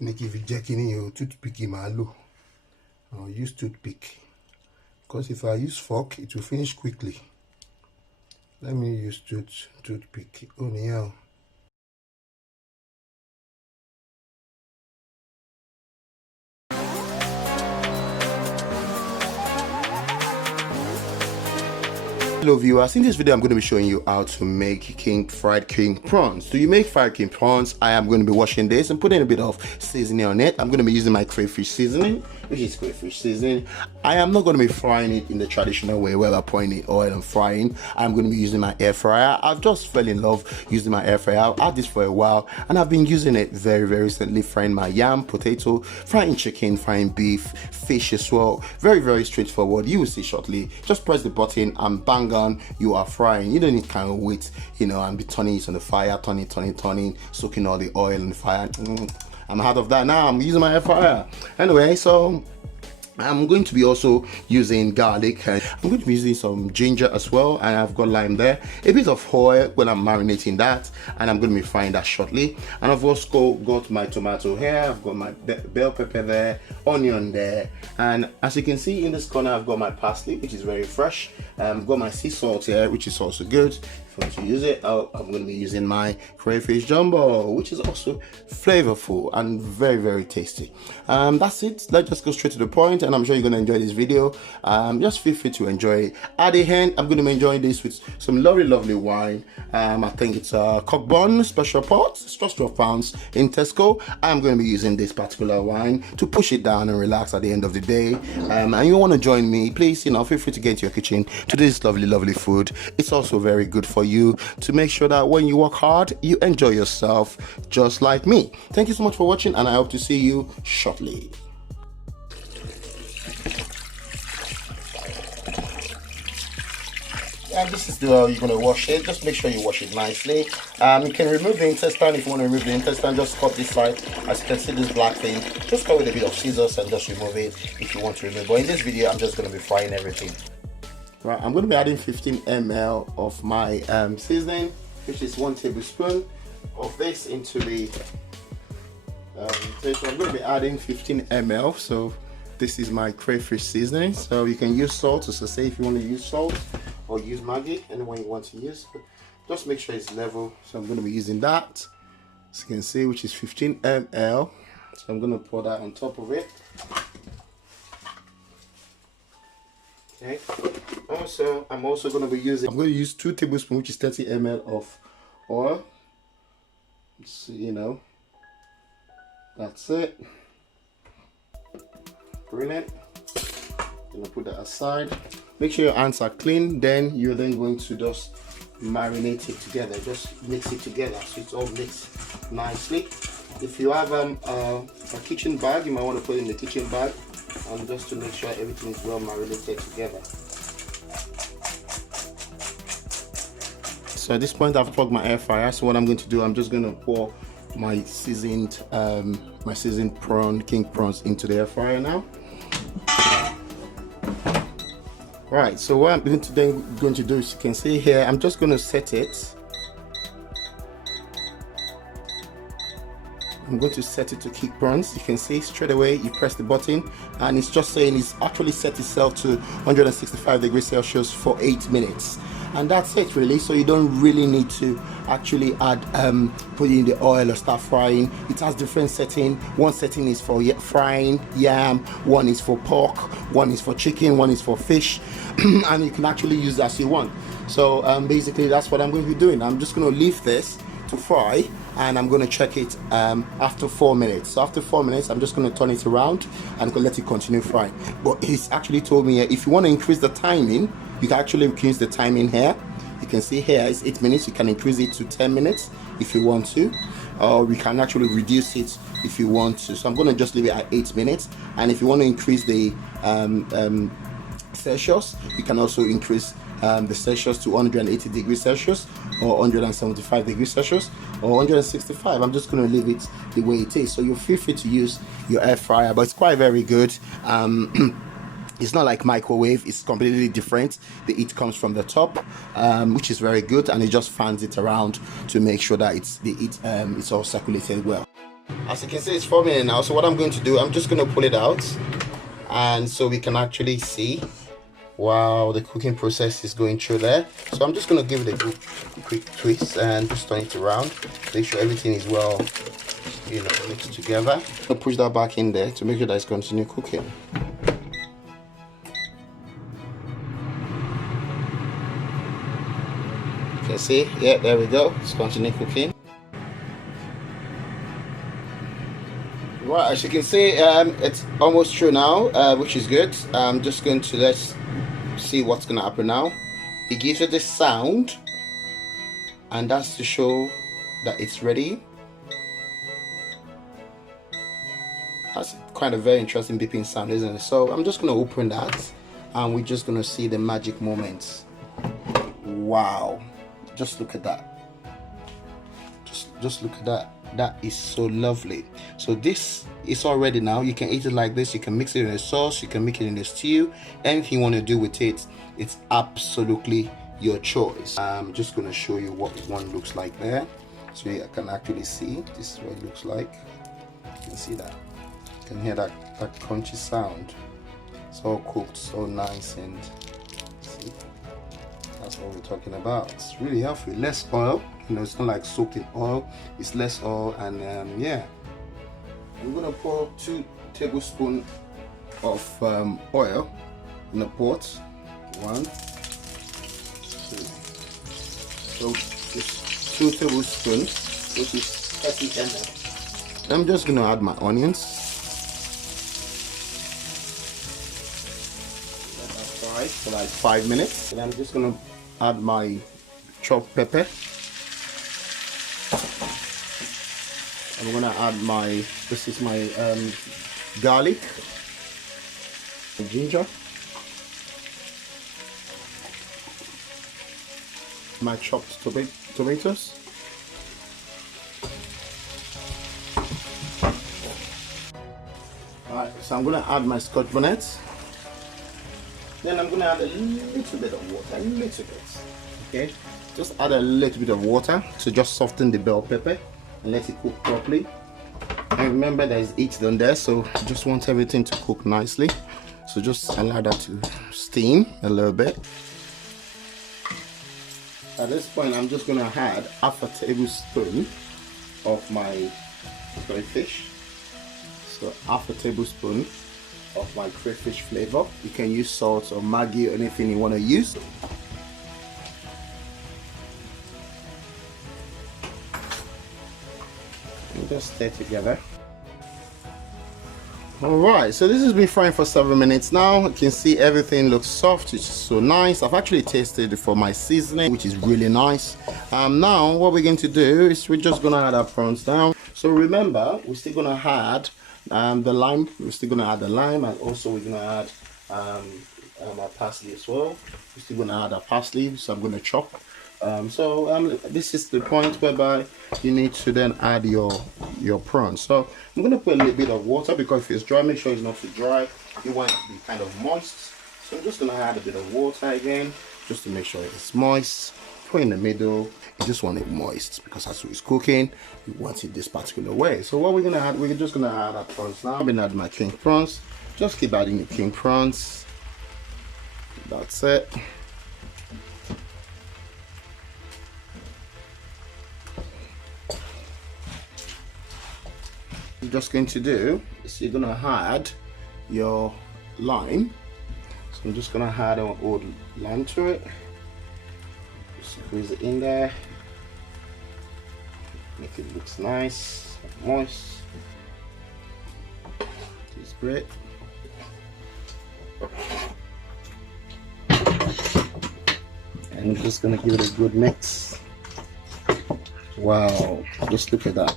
Make if you jack in your toothpick in my low. I'll use toothpick. Because if I use fork, it will finish quickly. Let me use toothpick. Oh yeah. Hello viewers, in this video I'm going to be showing you how to make fried king prawns. Do you make fried king prawns? I am going to be washing this and putting a bit of seasoning on it. I'm going to be using my crayfish seasoning, which is crayfish seasoning. I am not going to be frying it in the traditional way where we're pouring the oil and frying. I'm going to be using my air fryer. I've just fell in love using my air fryer. I've had this for a while and I've been using it very recently, frying my yam, potato, frying chicken, frying beef, fish as well. Very straightforward. You will see shortly. Just press the button and bang on, you are frying. You don't need to kind of wait, and be turning it on the fire, turning, soaking all the oil in the fire. I'm out of that now. I'm using my air fryer. Anyway, so I'm going to be also using garlic. I'm going to be using some ginger as well, and I've got lime there, a bit of oil when I'm marinating that, and I'm going to be frying that shortly. And I've also got my tomato here, I've got my bell pepper there, onion there, and as you can see in this corner I've got my parsley, which is very fresh. I've got my sea salt here, which is also good. If I want to use it, I'm going to be using my crayfish jumbo, which is also flavorful and very tasty. That's it. Let's just go straight to the point, and I'm sure you're going to enjoy this video. Just feel free to enjoy it. At the end, I'm going to be enjoying this with some lovely wine. I think it's a Cockburn special pot. It's just £12 in Tesco. I'm going to be using this particular wine to push it down and relax at the end of the day. And you want to join me, please, feel free to get into your kitchen to do this lovely food. It's also very good for you to make sure that when you work hard, you enjoy yourself just like me. Thank you so much for watching, and I hope to see you shortly. And this is the way you're going to wash it. Just make sure you wash it nicely. You can remove the intestine. If you want to remove the intestine, just cut this side. As you can see, this black thing, just cut with a bit of scissors and just remove it if you want to remove it. But in this video, I'm just going to be frying everything. Right, I'm going to be adding 15 ml of my seasoning, which is 1 tablespoon of this into the so I'm going to be adding 15 ml. So this is my crayfish seasoning. So you can use salt, as I say, if you want to use salt, or use Maggi, anyone you want to use. Just make sure it's level. So I'm going to be using that, as you can see, which is 15 ml. So I'm going to pour that on top of it. Okay. Also, I'm going to use 2 tablespoons, which is 30 ml of oil. So, that's it. Brilliant. Gonna put that aside. Make sure your hands are clean. Then you're going to just marinate it together. Just mix it together so it's all mixed nicely. If you have a kitchen bag, you might want to put it in the kitchen bag, and just to make sure everything is well marinated together. So at this point, I've plugged my air fryer. So what I'm going to do, I'm just going to pour my seasoned king prawns into the air fryer now. Right, so what I'm going to do is, you can see here, I'm just going to set it. I'm going to set it to king prawns. You can see straight away, you press the button and it's just saying it's actually set itself to 165 degrees Celsius for 8 minutes. And that's it really. So you don't really need to actually add put in the oil or start frying. It has different settings. One setting is for frying yam, one is for pork, one is for chicken, one is for fish, and you can actually use it as you want. So basically that's what I'm going to be doing. I'm just going to leave this to fry, and I'm going to check it after 4 minutes. So after 4 minutes, I'm just going to turn it around and let it continue frying. But he's actually told me if you want to increase the timing, you can actually increase the timing here. You can see here it's 8 minutes. You can increase it to 10 minutes if you want to, or we can actually reduce it if you want to. So I'm going to just leave it at 8 minutes. And if you want to increase the Celsius, you can also increase the Celsius to 180 degrees Celsius, or 175 degrees Celsius, or 165. I'm just going to leave it the way it is. So you feel free to use your air fryer, but it's quite very good. It's not like microwave, it's completely different. The heat comes from the top, which is very good, and it just fans it around to make sure that it's all circulated well. As you can see, it's forming now. So what I'm going to do, I'm just going to pull it out, and so we can actually see. Wow, the cooking process is going through there. So I'm just going to give it a good quick twist and just turn it around. Make sure everything is well, you know, mixed together. I'll push that back in there to make sure that it's continue cooking. You can see, yeah, there we go. It's continue cooking. Right, as you can see, it's almost through now, which is good. I'm just going to let's see what's going to happen now. It gives it this sound, and that's to show that it's ready. That's quite a very interesting beeping sound, isn't it? So I'm just going to open that, and we're just going to see the magic moments. Wow, just look at that. Just look at that. That is so lovely. So this is all ready now. You can eat it like this. You can mix it in a sauce. You can make it in a stew. Anything you want to do with it, it's absolutely your choice. I'm just going to show you what one looks like there, so you can actually see. This is what it looks like. You can see that. You can hear that crunchy sound. It's all cooked so nice, and see, that's what we're talking about. It's really healthy. Less oil. You know, it's not like soaked in oil. It's less oil, and yeah. I'm gonna pour 2 tablespoons of oil in a pot. 1, 2. So just 2 tablespoons, which is 30 ml. I'm just gonna add my onions. Let that fry for like 5 minutes, and I'm just gonna add my chopped pepper. I'm gonna add this is my garlic, ginger, my chopped tomatoes, alright, so I'm gonna add my scotch bonnet. Then I'm gonna add a little bit of water, a little bit, okay? Just add a little bit of water to just soften the bell pepper and let it cook properly. And remember, there's heat down there, so just want everything to cook nicely. So just allow that to steam a little bit. At this point, I'm just gonna add half a tablespoon of my crayfish. So half a tablespoon of my crayfish flavor. You can use salt or Maggi or anything you want to use. Just stay together. Alright, so this has been frying for several minutes now. You can see everything looks soft, which is so nice. I've actually tasted it for my seasoning, which is really nice. Now what we're going to do is we're just gonna add our prawns down. So remember, we're still gonna add the lime. We're still gonna add the lime, and also we're gonna add our parsley as well. We're still gonna add our parsley, so I'm gonna chop. This is the point whereby you need to then add your prawns. So I'm going to put a little bit of water, because if it's dry, make sure it's not too dry. You want it to be kind of moist. So I'm just going to add a bit of water again, just to make sure it's moist. Put in the middle. You just want it moist, because as it's cooking, you want it this particular way. So what we're going to add, we're just going to add our prawns now. I'm going to add my king prawns. Just keep adding the king prawns. That's it. You're just going to do is you're going to add your lime. So I'm just going to add our old lime to it. Squeeze it in there, make it look nice, moist. It's great. And I'm just going to give it a good mix. Wow, just look at that.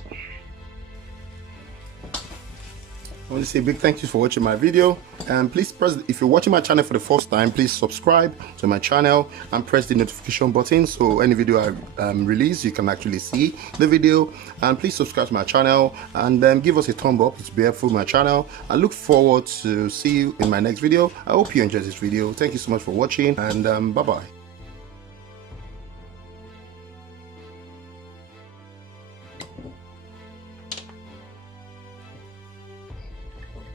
I want to say a big thank you for watching my video, and please if you're watching my channel for the first time, please subscribe to my channel and press the notification button, so any video I release, you can actually see the video. And please subscribe to my channel, and give us a thumb up to be helpful with my channel. I look forward to see you in my next video. I hope you enjoyed this video. Thank you so much for watching, and bye bye.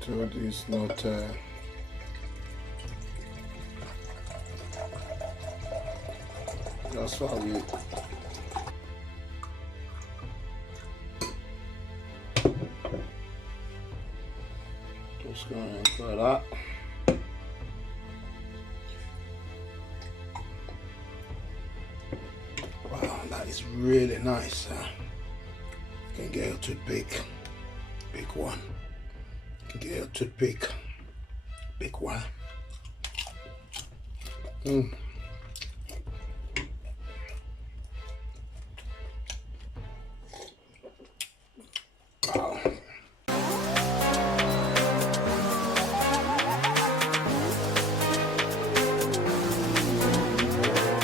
method is not that's why we just going to try that. Wow, that is really nice. You can get a toothpick, big one. You can get a toothpick, big one.